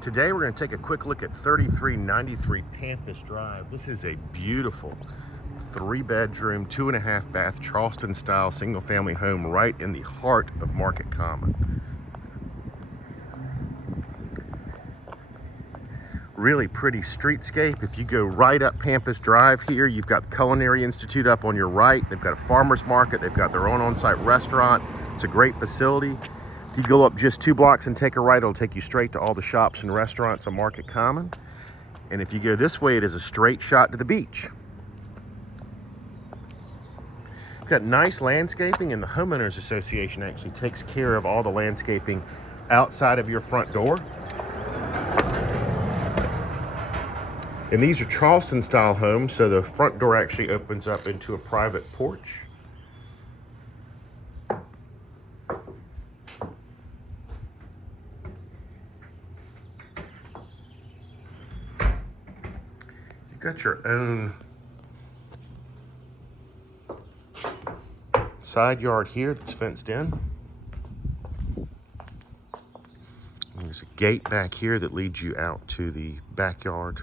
Today we're going to take a quick look at 3393 Pampas Drive. This is a beautiful 3-bedroom, 2.5 bath Charleston style single family home right in the heart of Market Common. Really pretty streetscape. If you go right up Pampas Drive here, you've got the Culinary Institute up on your right. They've got a farmer's market. They've got their own on-site restaurant. It's a great facility. If you go up just 2 blocks and take a right, it'll take you straight to all the shops and restaurants on Market Common. And if you go this way, it is a straight shot to the beach. We've got nice landscaping, and the Homeowners Association actually takes care of all the landscaping outside of your front door. And these are Charleston style homes, so the front door actually opens up into a private porch. You've got your own side yard here that's fenced in. And there's a gate back here that leads you out to the backyard.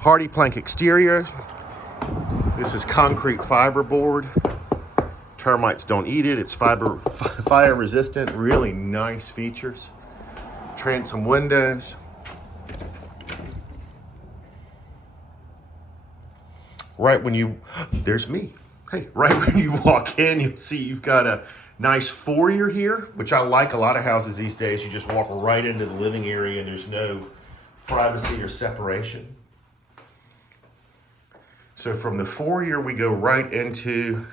Hardy plank exterior. This is concrete fiberboard. Termites don't eat it. It's fire resistant. Really nice features. Transom windows. Right when you, there's me. Hey, right when you walk in, you'll see you've got a nice foyer here, which I like. A lot of houses these days, you just walk right into the living area and there's no privacy or separation. So from the foyer, we go right into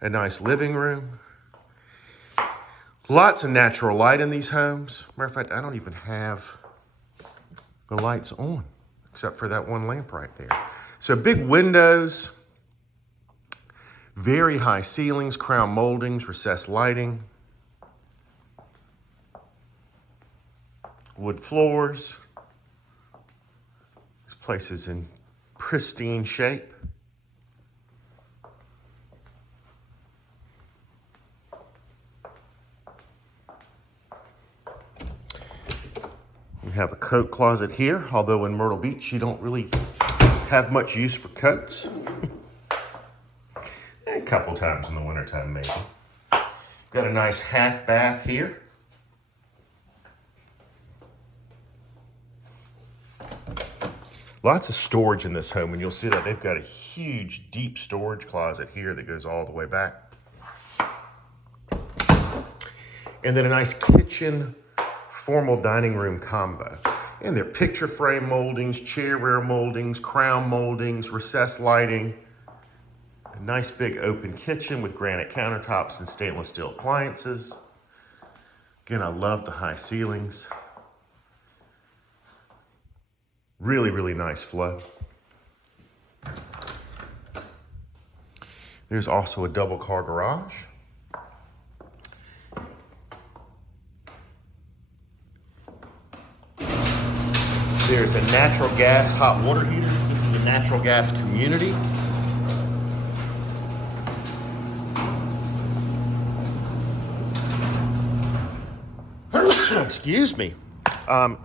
a nice living room. Lots of natural light in these homes. Matter of fact, I don't even have the lights on, except for that one lamp right there. So big windows, very high ceilings, crown moldings, recessed lighting, wood floors. This place is in pristine shape. We have a coat closet here, although in Myrtle Beach you don't really have much use for coats. A couple times in the wintertime, maybe. Got a nice half bath here. Lots of storage in this home, and you'll see that they've got a huge, deep storage closet here that goes all the way back. And then a nice kitchen, formal dining room combo. And they're picture frame moldings, chairware moldings, crown moldings, recessed lighting. A nice big open kitchen with granite countertops and stainless steel appliances. Again, I love the high ceilings. Really, really nice flow. There's also a double car garage. There's a natural gas hot water heater. This is a natural gas community. Excuse me.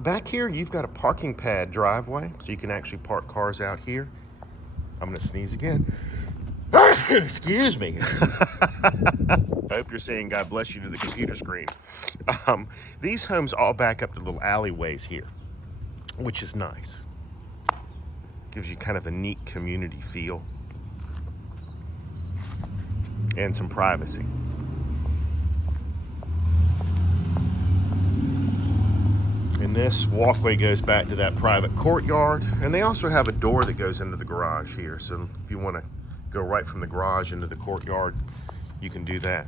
Back here, you've got a parking pad driveway, so you can actually park cars out here. I'm gonna sneeze again. Excuse me. I hope you're saying God bless you to the computer screen. These homes all back up to little alleyways here, which is nice. Gives you kind of a neat community feel and some privacy. And this walkway goes back to that private courtyard. And they also have a door that goes into the garage here. So if you want to go right from the garage into the courtyard, you can do that.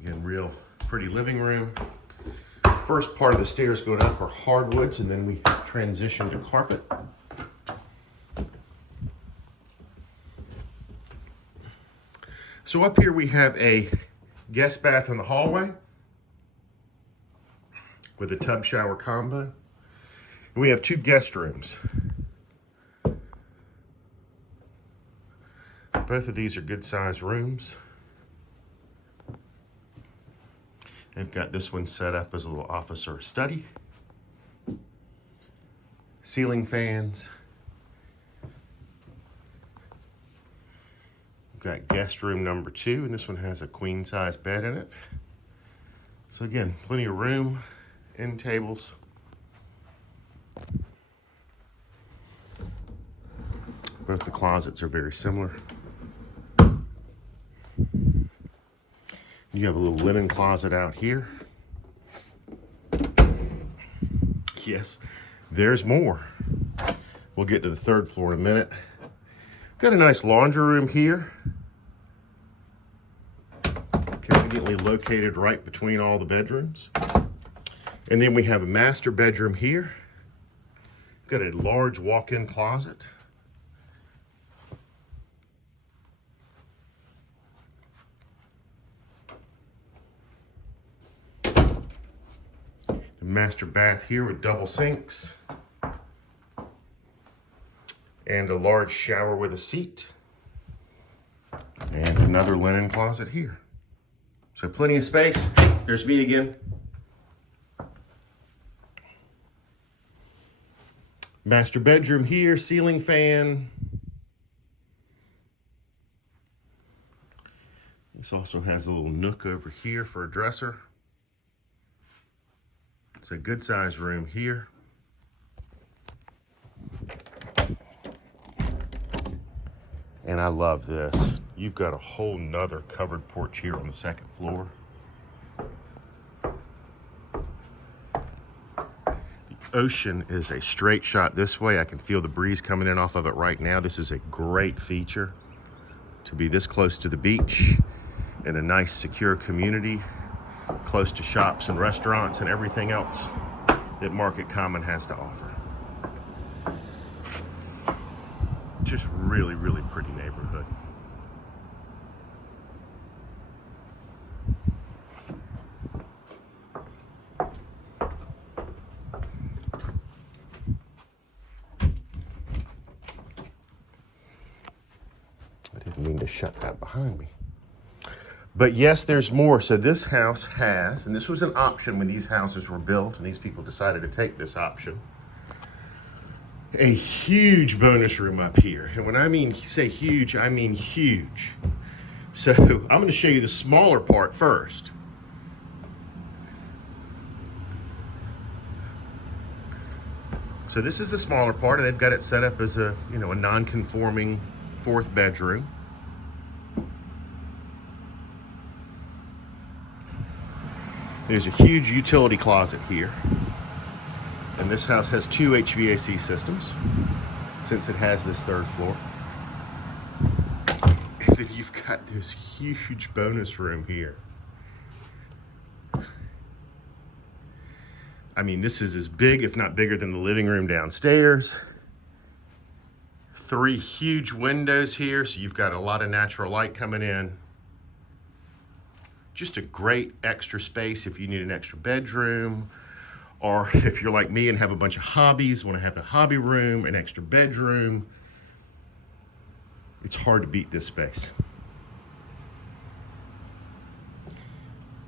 Again, real pretty living room. First part of the stairs going up are hardwoods, and then we transition to carpet. So up here we have a guest bath in the hallway with a tub shower combo. We have 2 guest rooms. Both of these are good sized rooms. They've got this one set up as a little office or a study. Ceiling fans. We've got guest room number 2, and this one has a queen size bed in it. So again, plenty of room, end tables. Both the closets are very similar. You have a little linen closet out here. Yes, there's more. We'll get to the 3rd floor in a minute. Got a nice laundry room here. Conveniently located right between all the bedrooms. And then we have a master bedroom here. Got a large walk-in closet. Master bath here with double sinks and a large shower with a seat and another linen closet here. So plenty of space. There's me again. Master bedroom here, ceiling fan. This also has a little nook over here for a dresser. It's a good sized room here. And I love this. You've got a whole nother covered porch here on the 2nd floor. The ocean is a straight shot this way. I can feel the breeze coming in off of it right now. This is a great feature to be this close to the beach in a nice, secure community, close to shops and restaurants and everything else that Market Common has to offer. Just really, really pretty neighborhood. I didn't mean to shut that behind me. But yes, there's more. So this house has, and this was an option when these houses were built and these people decided to take this option, a huge bonus room up here. And when I mean say huge, I mean huge. So I'm going to show you the smaller part first. So this is the smaller part, and they've got it set up as a, a non-conforming 4th bedroom. There's a huge utility closet here. And this house has 2 HVAC systems, since it has this 3rd floor. And then you've got this huge bonus room here. I mean, this is as big, if not bigger, than the living room downstairs. 3 huge windows here, so you've got a lot of natural light coming in. Just a great extra space if you need an extra bedroom, or if you're like me and have a bunch of hobbies, want to have a hobby room, an extra bedroom. It's hard to beat this space.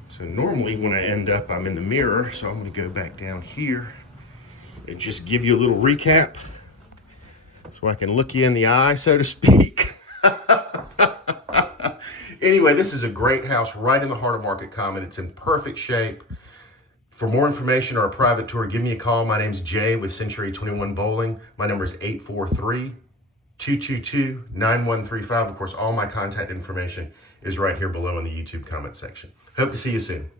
So normally when I end up, I'm in the mirror, so I'm going to go back down here and just give you a little recap so I can look you in the eye, so to speak. Anyway, this is a great house right in the heart of Market Common. It's in perfect shape. For more information or a private tour, give me a call. My name's Jay with Century 21 Boling. My number is 843-222-9135. Of course, all my contact information is right here below in the YouTube comment section. Hope to see you soon.